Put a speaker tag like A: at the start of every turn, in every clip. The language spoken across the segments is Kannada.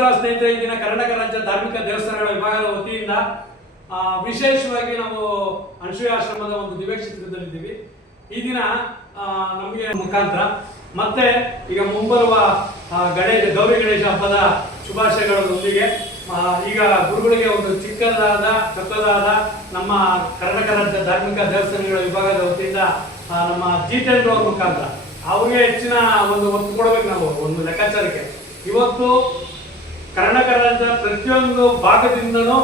A: ನಮಸ್ಕಾರ ಸ್ನೇಹಿತರೆ ಈ ದಿನ ಕರ್ನಾಟಕ ರಾಜ್ಯ ಧಾರ್ಮಿಕ ದೇವಸ್ಥಾನಗಳ ವಿಭಾಗದ ವತಿಯಿಂದ ವಿಶೇಷವಾಗಿ ನಾವು ಅನ್ಸೂಯ ಆಶ್ರಮದ ಒಂದು ದಿವ್ಯ ಕ್ಷೇತ್ರದಲ್ಲಿದ್ದೀವಿ. ಈ ದಿನ ನಮಗೆ ಮುಖಾಂತರ ಮತ್ತೆ ಈಗ ಮುಂಬರುವ ಗಣೇಶ ಗೌರಿ ಗಣೇಶ ಹಬ್ಬದ ಶುಭಾಶಯಗಳೊಂದಿಗೆ ಈಗ ಗುರುಗಳಿಗೆ ಒಂದು ಚಿಕ್ಕದಾದ ಚೊಕ್ಕದಾದ ನಮ್ಮ ಕರ್ನಾಟಕ ರಾಜ್ಯ ಧಾರ್ಮಿಕ ದೇವಸ್ಥಾನಗಳ ವಿಭಾಗದ ವತಿಯಿಂದ ನಮ್ಮ ಅವರ ಮುಖಾಂತರ. ಅವ್ರಿಗೆ ಹೆಚ್ಚಿನ ಒಂದು ಒತ್ತು ಕೊಡಬೇಕು ನಾವು, ಒಂದು ಲೆಕ್ಕಾಚಾರಕ್ಕೆ. ಇವತ್ತು ಕರ್ನಾಟಕ ಪ್ರತಿಯೊಂದು ಭಾಗದಿಂದನೂ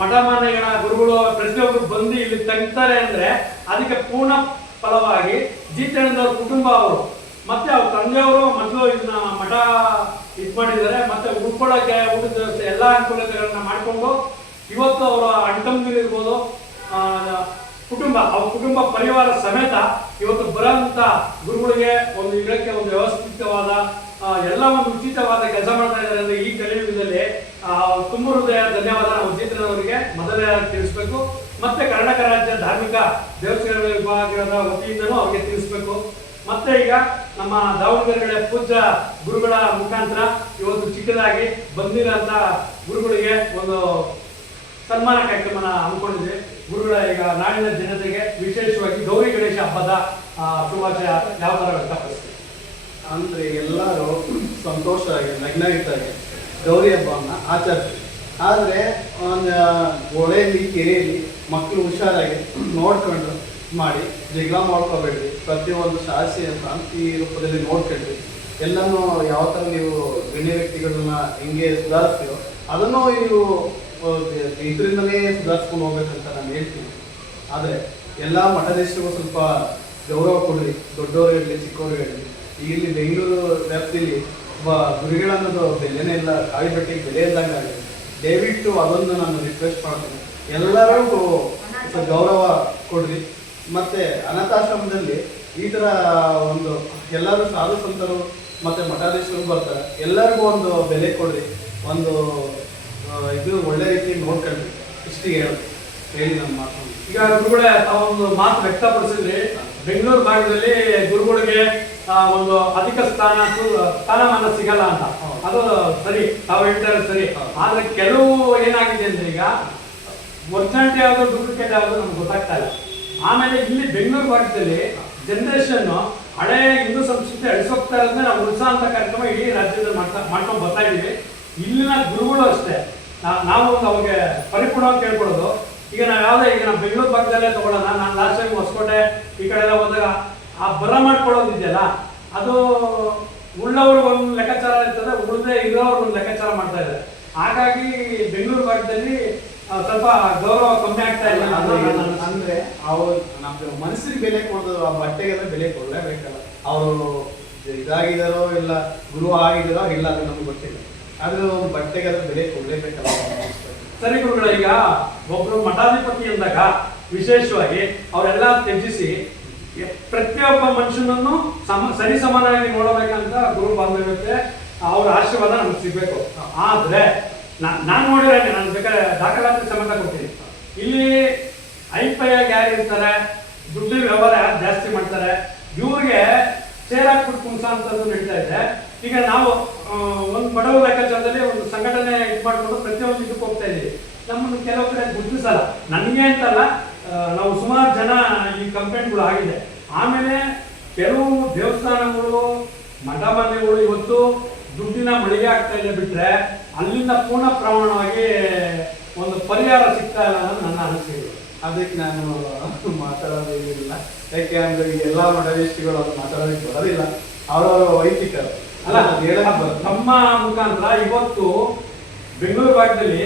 A: ಮಠಮಾನ್ಯಗಳ ಗುರುಗಳು ಪ್ರತಿಯೊಬ್ಬರು ಬಂದು ಇಲ್ಲಿ ತಂಗ್ತಾರೆ ಅಂದ್ರೆ ಅದಕ್ಕೆ ಪೂರ್ಣ ಫಲವಾಗಿ ಜೀತಣ್ಣದವ್ರ ಕುಟುಂಬ ಅವರು, ಮತ್ತೆ ಅವ್ರ ತಂದೆಯವರು, ಮೊದಲು ಇದನ್ನ ಮಠ ಇದು ಮಾಡಿದ್ದಾರೆ, ಮತ್ತೆ ಉಳ್ಕೊಳ್ಳೋಕೆ ಊಟದ ವ್ಯವಸ್ಥೆ ಎಲ್ಲ ಅನುಕೂಲತೆಗಳನ್ನ ಮಾಡಿಕೊಂಡು ಇವತ್ತು ಅವರ ಅಣ್ತಂದಿರ್ಬೋದು ಕುಟುಂಬ, ಅವ್ರ ಕುಟುಂಬ ಪರಿವಾರ ಸಮೇತ ಇವತ್ತು ಬರೋಂಥ ಗುರುಗಳಿಗೆ ಒಂದು ಇಡಕ್ಕೆ ಒಂದು ವ್ಯವಸ್ಥಿತವಾದ ಎಲ್ಲ ಒಂದು ಉಚಿತವಾದ ಕೆಲಸ ಮಾಡ್ತಾ ಇದ್ದಾರೆ ಅಂದ್ರೆ ಈ ಕಲಿಯುಗದಲ್ಲಿ ತುಂಬ ಹೃದಯ ಧನ್ಯವಾದ ನಾವು ಚಿತ್ರನವರಿಗೆ ಮೊದಲೇ ತಿಳಿಸ್ಬೇಕು. ಮತ್ತೆ ಕರ್ನಾಟಕ ರಾಜ್ಯ ಧಾರ್ಮಿಕ ದೇವಸ್ಥಾನ ವಿಭಾಗದ ವತಿಯಿಂದನೂ ಅವ್ರಿಗೆ ತಿಳಿಸ್ಬೇಕು. ಮತ್ತೆ ಈಗ ನಮ್ಮ ದಾವಣಗೆರೆ ಪೂಜ್ಯ ಗುರುಗಳ ಮುಖಾಂತರ ಇವತ್ತು ಚಿಕ್ಕದಾಗಿ ಬಂದಿರೋಂಥ ಗುರುಗಳಿಗೆ ಒಂದು ಸನ್ಮಾನ ಕಾರ್ಯಕ್ರಮನ ಹಮ್ಮಿಕೊಂಡಿದೆ ಗುರುಗಳ, ಈಗ ನಾಡಿನ ಜನತೆಗೆ ವಿಶೇಷವಾಗಿ ಗೌರಿ ಗಣೇಶ ಹಬ್ಬದ ಶುಭಾಶಯ ಯಾವ ಥರ ವ್ಯಕ್ತಪಡಿಸ್ತೀವಿ
B: ಅಂದರೆ ಎಲ್ಲರೂ ಸಂತೋಷವಾಗಿ ನಗ್ನಾಗಿರ್ತಾರೆ ಗೌರಿ ಹಬ್ಬವನ್ನು ಆಚರಿಸ್ತೀವಿ ಆದರೆ, ಒಂದು ಹೊಳೆಯಲ್ಲಿ ಕೆರೆಯಲ್ಲಿ ಮಕ್ಕಳು ಹುಷಾರಾಗಿ ನೋಡ್ಕೊಂಡು ಮಾಡಿ, ಜಗಳ ಮಾಡ್ಕೋಬೇಡ್ರಿ. ಪ್ರತಿಯೊಂದು ಶಾಸ್ತ್ರೀಯ ಶಾಂತಿ ರೂಪದಲ್ಲಿ ನೋಡ್ಕೊಳ್ಳಿ ಎಲ್ಲನೂ ಯಾವ ಥರ ನೀವು ಗಣ್ಯ ವ್ಯಕ್ತಿಗಳನ್ನ ಹೆಂಗೆ ಸುಧಾರಿಸ್ತೀವೋ ಅದನ್ನು ನೀವು ಇದರಿಂದಲೇ ಸುಧಾರಿಸ್ಕೊಂಡು ಹೋಗ್ಬೇಕಂತ ನಾನು ಹೇಳ್ತೀನಿ. ಆದರೆ ಎಲ್ಲ ಮಠಾಧೀಶರಿಗೂ ಸ್ವಲ್ಪ ಗೌರವ ಕೊಡ್ರಿ. ಚಿಕ್ಕವರು ಹೇಳಿ ಈಗ ಇಲ್ಲಿ ಬೆಂಗಳೂರು ವ್ಯಾಪ್ತಿಯಲ್ಲಿ ಒಬ್ಬ ಗುರುಗಳನ್ನೋದು ಬೆಲೆನೇ ಇಲ್ಲ. ಕಾಳಿ ಬಟ್ಟೆಗೆ ಬೆಲೆ ಇದ್ದಂಗೆ ಆಗಿದೆ. ದಯವಿಟ್ಟು ಅದೊಂದು ನಾನು ರಿಕ್ವೆಸ್ಟ್ ಮಾಡ್ತೀನಿ. ಎಲ್ಲರಿಗೂ ಗೌರವ ಕೊಡ್ರಿ. ಮತ್ತೆ ಅನಾಥಾಶ್ರಮದಲ್ಲಿ ಈ ಥರ ಒಂದು ಎಲ್ಲರೂ ಸಾಧು ಸಂತರು ಮತ್ತೆ ಮಠಾಧೀಶರು ಬರ್ತಾರೆ. ಎಲ್ಲರಿಗೂ ಒಂದು ಬೆಲೆ ಕೊಡ್ರಿ. ಒಂದು ಇದು ಒಳ್ಳೆ ರೀತಿ ನೋಡ್ಕೊಂಡ್ರಿ ಇಷ್ಟು ಹೇಳಿ ನನ್ನ ಮಾತು
A: ಈಗ ಗುರುಗಳೇ, ತಾವೊಂದು ಮಾತು ವ್ಯಕ್ತಪಡಿಸಿದ್ರಿ. ಬೆಂಗಳೂರು ಭಾಗದಲ್ಲಿ ಗುರುಗಳಿಗೆ ಒಂದು ಅಧಿಕ ಸ್ಥಾನ ಸ್ಥಾನಮಾನ ಸಿಗಲ್ಲ ಅಂತ. ಅದು ಸರಿ, ತಾವು ಹೇಳ್ತಾರೆ ಸರಿ. ಆದ್ರೆ ಕೆಲವು ಏನಾಗಿದೆ ಅಂದ್ರೆ ಈಗ, ಒರಿಜಿನಾಲಿಟಿ ಆಗೋ ಡೂಪ್ಲಿಕೇಟ್ ಆಗೋದು ನಮ್ಗೆ ಗೊತ್ತಾಗ್ತಾ ಇಲ್ಲ. ಆಮೇಲೆ ಇಲ್ಲಿ ಬೆಂಗಳೂರು ಭಾಗದಲ್ಲಿ ಜನರೇಷನ್ ಹಳೆ ಹಿಂದೂ ಸಂಸ್ಕೃತಿ ಅಳಿಸೋಗ್ತಾ ಇರೋದನ್ನ ನಾವು ಉತ್ಸಾಹ ಅಂತ ಕಾರ್ಯಕ್ರಮ ಇಡೀ ರಾಜ್ಯದಲ್ಲಿ ಮಾಡ್ತಾ ಮಾಡ್ಕೊಂಡು ಬರ್ತಾ ಇದ್ದೀವಿ ಇಲ್ಲಿನ ಗುರುಗಳು ಅಷ್ಟೇ. ನಾವು ಒಂದು ಅವ್ರಿಗೆ ಪರಿಪೂರ್ಣವಾಗಿ ಕೇಳ್ಕೊಡೋದು. ಈಗ ನಾವು ಯಾವುದೇ ಈಗ ನಾವು ಬೆಂಗಳೂರು ಭಾಗದಲ್ಲೇ ತಗೊಳ್ಳೋಣ. ನಾನು ಲಾಸ್ಟ್ ಟೈಮ್ ಹೊಸಕೋಟೆ ಈ ಕಡೆ ಎಲ್ಲ ಹೋದಾಗ ಆ ಬರ ಮಾಡ್ಕೊಳ್ಳೋದು ಇದೆಯಲ್ಲ ಅದು ಉಳ್ಳವ್ರಿಗೆ ಒಂದು ಲೆಕ್ಕಾಚಾರ ಇರ್ತದೆ ಉಳಿದೇ ಇರೋರು ಒಂದು ಲೆಕ್ಕಾಚಾರ ಮಾಡ್ತಾ ಇದ್ದಾರೆ. ಹಾಗಾಗಿ ಬೆಂಗಳೂರು ಭಾಗದಲ್ಲಿ ಸ್ವಲ್ಪ ಗೌರವ ಕಮ್ಮಿ ಆಗ್ತಾ ಇಲ್ಲ.
B: ಅಂದ್ರೆ ಅವ್ರು ನಮ್ಗೆ ಮನಸ್ಸಿಗೆ ಬೆಲೆ ಕೊಡೋದು ಆ ಬಟ್ಟೆಗೆಲ್ಲ ಬೆಲೆ ಕೊಡಲೇಬೇಕಲ್ಲ. ಅವರು ಇದಾಗಿದಾರೋ ಇಲ್ಲ ಗುರು ಆಗಿದಾರೋ ಇಲ್ಲ ಅದು ನಮ್ಗೆ ಗೊತ್ತಿಲ್ಲ ಆದ್ರೆ ಬಟ್ಟೆಗೆ ಅದ್ರ ಬೆಲೆ ಕೊಡಲೇಬೇಕಲ್ಲ
A: ಸರಿ ಗುರುಗಳ, ಈಗ ಒಬ್ರು ಮಠಾಧಿಪತಿ ಅಂದಾಗ ವಿಶೇಷವಾಗಿ ಅವರೆಲ್ಲ ತ್ಯಜಿಸಿ ಪ್ರತಿಯೊಬ್ಬ ಮನುಷ್ಯನನ್ನು ಸಮ, ಸರಿ ಸಮಾನವಾಗಿ ನೋಡಬೇಕಂತ ಗುರು ಬಾಂಧವ್ಯತೆ ಅವ್ರ ಆಶೀರ್ವಾದ ನಮ್ಗೆ ಸಿಗ್ಬೇಕು. ಆದ್ರೆ ನಾನು ನೋಡಿದ್ರೆ ನಾನು ಬೇಕಾದ್ರೆ ದಾಖಲಾತಿ ಸಮೇತ ಕೊಡ್ತೀನಿ. ಇಲ್ಲಿ ಐಪೈಯಾಗಿ ಯಾರು ಇರ್ತಾರೆ, ದುಡ್ಡಿನ ವ್ಯವಹಾರ ಜಾಸ್ತಿ ಮಾಡ್ತಾರೆ, ಇವ್ರಿಗೆ ಸೇರಾಕ್ಬಿಟ್ಟು ಕುಂಸ ಅಂತಂದು ನಡೀತಾ ಇದೆ. ಈಗ ನಾವು ಒಂದು ಬಡವ ಲೆಕ್ಕಾಚಾರದಲ್ಲಿ ಒಂದು ಸಂಘಟನೆ ಇದು ಮಾಡ್ಕೊಂಡು ಪ್ರತಿಯೊಂದು ಇದಕ್ಕೆ ಹೋಗ್ತಾ ಇದೀವಿ ನಮ್ಮನ್ನು ಕೆಲವು ಕಡೆ ಗುರುತಿಸಲ್ಲ. ನನಗೆ ಅಂತಲ್ಲ ನಾವು ಸುಮಾರು ಜನ ಈ ಕಂಪ್ಲೇಂಟ್ಗಳು ಆಗಿದೆ. ಆಮೇಲೆ ಕೆಲವು ದೇವಸ್ಥಾನಗಳು ಮಠ ಮನೆಗಳು ಇವತ್ತು ದುಡ್ಡಿನ ಮಳಿಗೆ ಆಗ್ತಾ ಇದೆ ಬಿಟ್ರೆ ಅಲ್ಲಿಂದ ಪೂರ್ಣ ಪ್ರಮಾಣವಾಗಿ ಒಂದು ಪರಿಹಾರ ಸಿಗ್ತಾ ಇಲ್ಲ ಅನ್ನೋದು ನನ್ನ ಅನಿಸಿಕೆ.
B: ಅದಕ್ಕೆ ನಾನು ಮಾತಾಡೋದಿಲ್ಲ ಯಾಕೆ ಅಂದರೆ ಎಲ್ಲ ಮಠಾಧೀಶಗಳು ಅದು ಮಾತಾಡೋದಕ್ಕೆ ಬರೋದಿಲ್ಲ. ಅವರವರ ವೈಯಕ್ತಿಕರು
A: ಅಲ್ಲ ನಮ್ಮ ಮುಖಾಂತರ ಇವತ್ತು ಬೆಂಗಳೂರು ಭಾಗದಲ್ಲಿ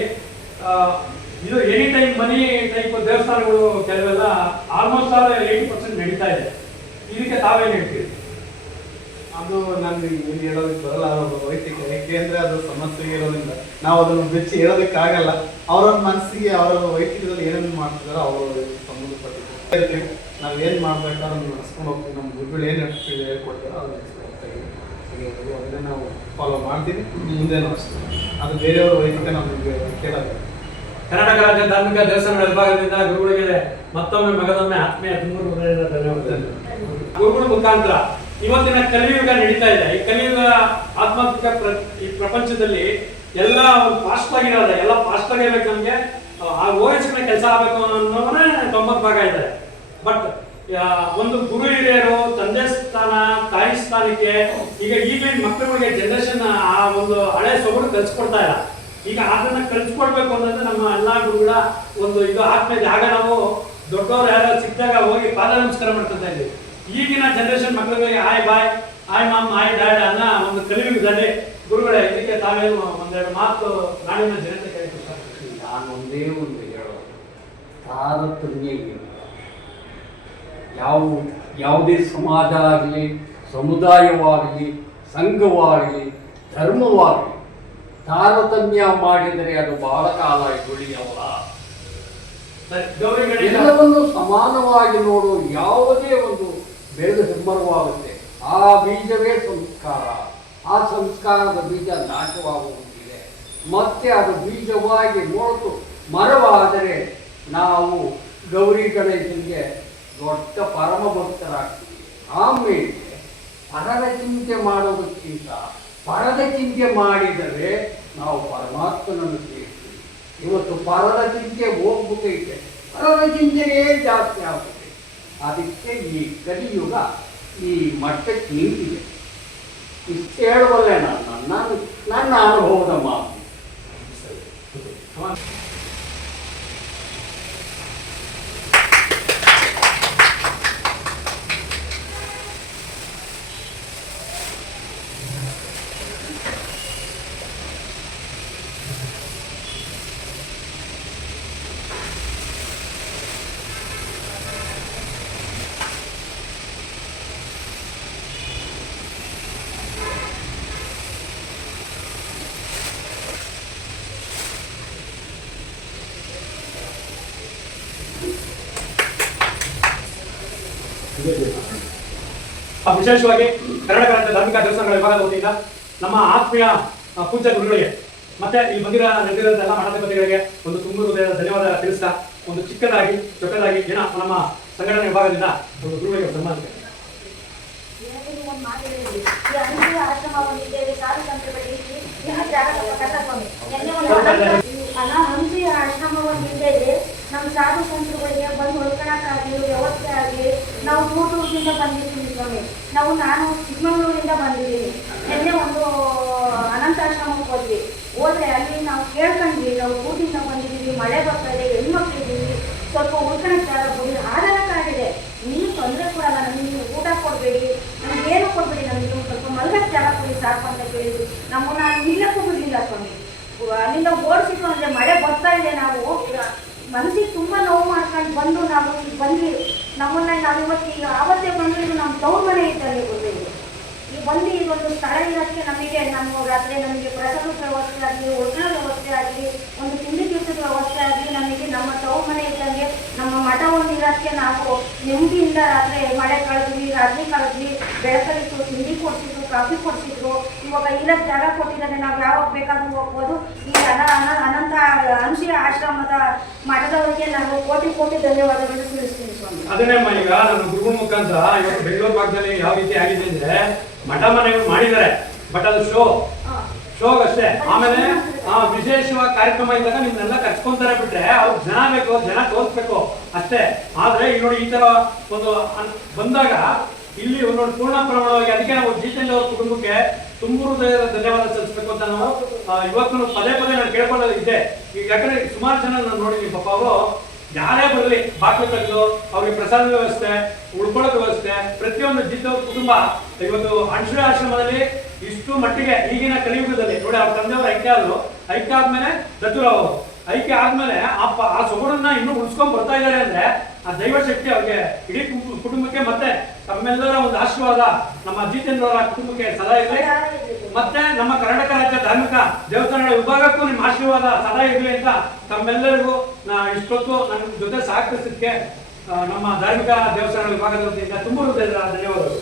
A: ಇದು ಎನಿ ಟೈಮ್ ಮನಿ ಟೈಪ್ ದೇವಸ್ಥಾನಗಳು ಕೆಲವೆಲ್ಲ ಆಲ್ಮೋಸ್ಟ್ ಆಲ್ ಏಯ್ಟಿ ಪರ್ಸೆಂಟ್ ನಡೀತಾ ಇದೆ. ಇದಕ್ಕೆ ತಾವೇನು ಹೇಳ್ತೀರಿ?
B: ಅದು ನನ್ಗೆ ಇಲ್ಲಿ ಹೇಳೋದಕ್ಕೆ ಬರಲ್ಲ. ವೈಯಕ್ತಿಕ ಯಾಕೆಂದ್ರೆ ಅದು ಸಮಸ್ಯೆಗೆ ಇರೋದ್ರಿಂದ. ನಾವು ಅದನ್ನು ಬೆಚ್ಚಿ ಹೇಳೋದಕ್ಕೆ ಆಗಲ್ಲ ಅವ್ರವ್ರ ಮನಸ್ಸಿಗೆ ಅವರ ವೈಯಕ್ತಿಕದಲ್ಲಿ ಏನೇನು ಮಾಡ್ತಿದಾರೋ ಅವರು ಸಂಬಂಧಪಟ್ಟಿದ್ದು. ನಾವು ಏನು ಮಾಡ್ಬೇಕಾದ್ರೆ ನಡ್ಸ್ಕೊಂಡು ಹೋಗ್ತೀವಿ. ನಮ್ಮ ಗುರುಗಳು ಏನು ಹೇಳ್ಕೊಡ್ತಾರೋ ಅದನ್ನ ಅದನ್ನೇ ನಾವು ಫಾಲೋ ಮಾಡ್ತೀವಿ. ಮುಂದೆ ಅದು ಬೇರೆಯವ್ರ ವೈಯಕ್ತಿಕ ನಮಗೆ ಕೇಳೋದು.
A: ಕರ್ನಾಟಕ ರಾಜ್ಯ ಧಾರ್ಮಿಕ ದೇವಸ್ಥಾನಗಳ ವಿಭಾಗದಿಂದ ಗುರುಗಳಿಗೆ ಮತ್ತೊಮ್ಮೆ ಮಗದೊಮ್ಮೆ ಆತ್ಮೀಯ ತುಂಬ ಧನ್ಯವಾದ ಗುರುಗಳ ಮುಖಾಂತರ ಇವತ್ತಿನ ಕಲಿಯುಗ ನಡೀತಾ ಇದೆ. ಈ ಕಲಿಯುಗ ಆತ್ಮಾತ್ಮಿಕ ಈ ಪ್ರಪಂಚದಲ್ಲಿ ಎಲ್ಲ ಫಾಸ್ಟ್ ಆಗಿರೋದ ಎಲ್ಲ ಫಾಸ್ಟ್ ಆಗಿರ್ಬೇಕು ನಮ್ಗೆ ಆ ಓಎಸ್ನ ಕೆಲಸ ಆಗಬೇಕು ಅನ್ನೋವನ್ನ ತೊಂಬತ್ತು ಭಾಗ ಇದ್ದಾರೆ ಬಟ್ ಒಂದು ಗುರು ಹಿರಿಯರು ತಂದೆ ಸ್ಥಾನ, ತಾಯಿ ಸ್ಥಾನಕ್ಕೆ, ಈಗ ಈಗಿನ ಮಕ್ಕಳಿಗೆ ಜನರೇಷನ್ ಆ ಒಂದು ಹಳೆ ಸೊಗಡು ಕಲ್ಸ್ಕೊಡ್ತಾ ಇಲ್ಲ. ಈಗ ಅದನ್ನ ಕಲ್ಸ್ಕೊಡ್ಬೇಕು ಅಂತಂದ್ರೆ ನಮ್ಮ ಎಲ್ಲಾ ಗುರುಗಳ ಒಂದು ಇದು. ಆತ್ಮೀಯತೆ ಆಗ ನಾವು ದೊಡ್ಡವರು ಯಾರೋ ಸಿಕ್ಕಿದಾಗ ಹೋಗಿ ಪಾದ ನಮಸ್ಕಾರ ಮಾಡ್ಕೊತಾ ಇದ್ವಿ. ಈಗಿನ ಜನರೇಷನ್ ಮಕ್ಕಳಿಗೆ ಆಯ್ ಬಾಯ್ ಆಯ್ ಮಾಮ್ ಆಯ್ ಡ್ಯಾಡ್ ಅನ್ನ ಒಂದು ಕಲಿಯುಗದಲ್ಲಿ ಗುರುಗಳೇ, ಇದಕ್ಕೆ ತಾವೇನು ಒಂದೆರಡು ಮಾತು ನಾಡಿನ ಜನತೆ ಕೇಳಿ
C: ನಾನು ಒಂದೇ ಒಂದು ಹೇಳೋದು. ತಾರತಮ್ಯ ಯಾವ, ಯಾವುದೇ ಸಮಾಜ ಆಗಲಿ, ಸಮುದಾಯವಾಗಲಿ, ಸಂಘವಾಗಲಿ, ಧರ್ಮವಾಗಲಿ, ತಾರತಮ್ಯ ಮಾಡಿದರೆ ಅದು ಬಹಳ ಕಾಲ ಉಳಿಯಲ್ಲ. ಎಲ್ಲವನ್ನು ಸಮಾನವಾಗಿ ನೋಡು ಯಾವುದೇ ಒಂದು ಬೆಳೆದು ಹೆಮ್ಮರವಾಗುತ್ತೆ ಆ ಬೀಜವೇ ಸಂಸ್ಕಾರ. ಆ ಸಂಸ್ಕಾರದ ಬೀಜ ನಾಶವಾಗುವಂತಿದೆ ಮತ್ತೆ ಅದು ಬೀಜವಾಗಿ ಮೊಳತು ಮರವಾದರೆ ನಾವು ಗೌರಿ ಗಣೇಶನಿಗೆ ದೊಡ್ಡ ಪರಮ ಭಕ್ತರಾಗ್ತೀವಿ ಆಮೇಲೆ ಪರದ ಚಿಂತೆ ಮಾಡೋದಕ್ಕಿಂತ ಪರದ ಚಿಂತೆ ಮಾಡಿದರೆ ನಾವು ಪರಮಾತ್ಮನನ್ನು ಸೇರ್ತೀವಿ. ಇವತ್ತು ಪರದ ಚಿಂತೆ ಹೋಗ್ಬಿಟ್ಟೈತೆ. ಪರದ ಚಿಂತೆಯೇ ಜಾಸ್ತಿ ಆಗುತ್ತೆ ಅದಕ್ಕೆ ಈ ಕಲಿಯುಗ ಈ ಮಟ್ಟಕ್ಕೆ ನಿಂತಿದೆ. ಇಷ್ಟು ಹೇಳುವಲ್ಲೇ ನಾನು ನನ್ನ ನನ್ನ ಅನುಭವದ ಮಾತು.
A: ವಿಶೇಷವಾಗಿ ಕರ್ನಾಟಕ ರಾಜ್ಯ ಧಾರ್ಮಿಕ ದೇವಸ್ಥಾನಗಳ ವಿಭಾಗದ ವತಿಯಿಂದ ನಮ್ಮ ಆತ್ಮೀಯ ಪೂಜ್ಯ ಗುರುಗಳಿಗೆ ಮತ್ತೆ ಇಲ್ಲಿ ಬಂದಿರೋ ನಡೆದಿರೋಂಥ ಎಲ್ಲ ಮಠಾಧಿಪತಿಗಳಿಗೆ ಒಂದು ತುಂಬ ಹೃದಯದ ಧನ್ಯವಾದ ತಿಳಿಸ್ತಾ ಒಂದು ಚಿಕ್ಕದಾಗಿ ದೊಡ್ಡದಾಗಿ ಏನ ನಮ್ಮ ಸಂಘಟನೆ ವಿಭಾಗದಿಂದ ಒಂದು ಗುರುಗಳಿಗೆ
D: ಸನ್ಮಾನ ಒಂದಿದ್ದೇವೆ ನಮ್ಮ ಸಾಧು ಸಂತರುಗಳಿಗೆ ಬಂದು ಉಳ್ಕೊಳಕ್ಕಾಗಲಿ ವ್ಯವಸ್ಥೆ ಆಗಲಿ ನಾವು ದೂರ ದೂರದಿಂದ ಬಂದಿದ್ದೀವಿ ಸ್ವಾಮಿ. ನಾವು ನಾನು ಚಿಕ್ಕಮಗಳೂರಿಂದ ಬಂದಿದ್ದೀನಿ. ನಿನ್ನೆ ಒಂದು ಅನಂತಾಶ್ರಮಕ್ಕೆ ಹೋದ್ವಿ. ಹೋದ್ರೆ ಅಲ್ಲಿ ನಾವು ಕೇಳ್ಕೊಂಡ್ವಿ, ನಾವು ಊರಿಂದ ಬಂದಿದ್ದೀವಿ, ಮಳೆ ಬರ್ತಾ ಇದೆ ಹೆಣ್ಮಕ್ಳಿದ್ದೀವಿ. ಸ್ವಲ್ಪ ಉಳ್ಕೊಳಕ್ ಜಾಗ ಕೊಡಿ ಆಧಾರಕ್ಕಾಗಿದೆ ನೀವು ತೊಂದರೆ ಕೊಡಲ್ಲ ನಮಗೆ ಊಟ ಕೊಡಬೇಡಿ, ನಮ್ಗೆ ಏನು ಕೊಡಬೇಡಿ, ನಮಗೆ ಸ್ವಲ್ಪ ಮಲಗಕ್ಕೆ ಜಾಗ ಕೊಡಿ ಸಾಕು ಅಂತ ಕೇಳಿದ್ವಿ. ನಮ್ಮನ್ನ ನಿಲ್ಲಕ್ಕೂ ಬಿಡಲಿಲ್ಲ ಸ್ವಾಮಿ. ಅಲ್ಲಿಂದ ಓಡಿಸಿದ್ರು ಅಂದರೆ ಮಳೆ ಬರ್ತಾ ಇದೆ ನಾವು. ಮನಸ್ಸಿಗೆ ತುಂಬಾ ನೋವು ಮಾಡ್ಕೊಂಡು ಬಂದು ನಾವು ಇಲ್ಲಿ ಬಂದ್ವಿ ನಮ್ಮನ್ನ ನಾವು ಇವತ್ತು ಆವತ್ತೇ ಬಂದು ಇದು ನಮ್ಮ ತವ್ರ ಮನೆ ಇದ್ದಲ್ಲಿ ಗೊತ್ತಿದೆ ಈ ಬಂದು ಇದೊಂದು ಸ್ಥಳ ಇರೋಕ್ಕೆ ನಮಗೆ ನಮ್ಮ ರಾತ್ರಿ ನಮಗೆ ಪ್ರಸಾದ ವ್ಯವಸ್ಥೆ ಆಗಲಿ ಊಟದ ವ್ಯವಸ್ಥೆ ಆಗಲಿ ಒಂದು ತಿಂಡಿ ದಿವಸದ ವ್ಯವಸ್ಥೆ ಆಗಲಿ ನಮಗೆ ನಮ್ಮ ತವ್ರ ಮನೆ ಇದ್ದಂಗೆ ನಮ್ಮ ಮಠ ಒಂದಿರೋದಕ್ಕೆ ನಾವು ನೆಮ್ಮದಿಯಿಂದ ರಾತ್ರಿ ಮಳೆ ಕಳೆದ್ವಿ, ರಾತ್ರಿ ಕಳೆದ್ವಿ ಬೆಳಕಲಿತ್ತು ತಿಂಡಿ ಕೊಡ್ತಿದ್ರು, ಕಾಫಿ ಕೊಡ್ತಿದ್ರು. ಇವಾಗ ಇಲ್ಲ ಜಾಗ ಕೊಟ್ಟಿದ್ದಾರೆ, ನಾವು ಯಾವಾಗ ಬೇಕಾದ್ರೂ ಹೋಗ್ಬೋದು. ಈ ಅನ, ಅನ- ಅನಂತ ಅಂಶಿ ಆಶ್ರಮದ ಮಠದವರಿಗೆ ನಾನು ಕೋಟಿ ಕೋಟಿ ಧನ್ಯವಾದಗಳು ತಿಳಿಸ್ತೀನಿ
A: ಅದನ್ನೇ ಈಗ ನಮ್ಮ ಗುರು ಮುಖಾಂತರ ಇವತ್ತು ಬೆಂಗಳೂರು ಭಾಗದಲ್ಲಿ ಯಾವ ರೀತಿ ಆಗಿದೆ ಅಂದ್ರೆ ಮಠ ಮನೆಗಳು ಮಾಡಿದ್ದಾರೆ. ಬಟ್ ಅದು ಶೋ. ಶೋಗ್ ಅಷ್ಟೇ. ಆಮೇಲೆ, ಆ ವಿಶೇಷವಾಗಿ ಕಾರ್ಯಕ್ರಮ ಇದ್ದಾಗ ನಿಮ್ನೆಲ್ಲ ಕರ್ಸ್ಕೊಂತಾರೆ ಬಿಟ್ರೆ ಅವ್ರು ಜನ ಬೇಕು, ಜನ ತೋರಿಸ್ಬೇಕು ಅಷ್ಟೇ. ಆದ್ರೆ ಈಗ ನೋಡಿ ಈ ತರ ಒಂದು ಬಂದಾಗ ಇಲ್ಲಿ ಒಂದು ಪೂರ್ಣ ಪ್ರಮಾಣವಾಗಿ ಅದಕ್ಕೆ ನಾವು ಜಿತೇಂದ್ರ ಅವ್ರ ಕುಟುಂಬಕ್ಕೆ ತುಂಬ ಧನ್ಯವಾದ ಸಲ್ಲಿಸಬೇಕು ಅಂತ ನಾವು ಇವತ್ತು ಪದೇ ಪದೇ ನಾನು ಕೇಳ್ಕೊಳ್ಳೋದಿದ್ದೆ ಈಗ ಯಾಕಂದ್ರೆ ಸುಮಾರು ಜನ ನಾನು ನೋಡಿದ್ದೀನಿ ಪಾಪ ಅವರು. ಯಾರೇ ಬರಲಿ, ಬಾಕಿ ತೆಗೆದು ಅವ್ರಿಗೆ ಪ್ರಸಾದ ವ್ಯವಸ್ಥೆ ಉಳ್ಕೊಳ್ಳೋಕೆ ವ್ಯವಸ್ಥೆ, ಪ್ರತಿಯೊಂದು ಜಿದ್ದ ಕುಟುಂಬ, ಇವತ್ತು ಅಂಶುರ ಆಶ್ರಮದಲ್ಲಿ ಇಷ್ಟು ಮಟ್ಟಿಗೆ ಈಗಿನ ಕಲಿಯುಗದಲ್ಲಿ, ನೋಡಿ ಅವ್ರ ತಂದೆಯವರು ಐಕ್ಯ ಆದ್ರು, ಐಕ್ಯ ಆದ್ಮೇಲೆ ದತ್ತುರಾವ್ ಅವರು, ಐಕ್ಯ ಆದ್ಮೇಲೆ ಆ ಆ ಸೊಗಡನ್ನ ಇನ್ನೂ ಉಳಿಸ್ಕೊಂಡ್ ಬರ್ತಾ ಇದ್ದಾರೆ ಅಂದ್ರೆ ಆ ದೈವ ಶಕ್ತಿ ಅವ್ರಿಗೆ ಇಡೀ ಕುಟುಂಬಕ್ಕೆ ಮತ್ತೆ ತಮ್ಮೆಲ್ಲರ ಒಂದು ಆಶೀರ್ವಾದ ನಮ್ಮ ಜಿತೇಂದ್ರ ಕುಟುಂಬಕ್ಕೆ ಸದಾ ಇರಲಿ. ಮತ್ತೆ ನಮ್ಮ ಕರ್ನಾಟಕ ರಾಜ್ಯ ಧಾರ್ಮಿಕ ದೇವಸ್ಥಾನಗಳ ವಿಭಾಗಕ್ಕೂ ನಿಮ್ಮ ಆಶೀರ್ವಾದ ಸದಾ ಇರಲಿ ಅಂತ ತಮ್ಮೆಲ್ಲರಿಗೂ ಇಷ್ಟೊತ್ತು ನನ್ನ ಜೊತೆ ಸಹಕರಿಸಿದ್ದಕ್ಕೆ ನಮ್ಮ ಧಾರ್ಮಿಕ ದೇವಸ್ಥಾನಗಳ ವಿಭಾಗದ ವತಿಯಿಂದ ತುಂಬ ಧನ್ಯವಾದಗಳು.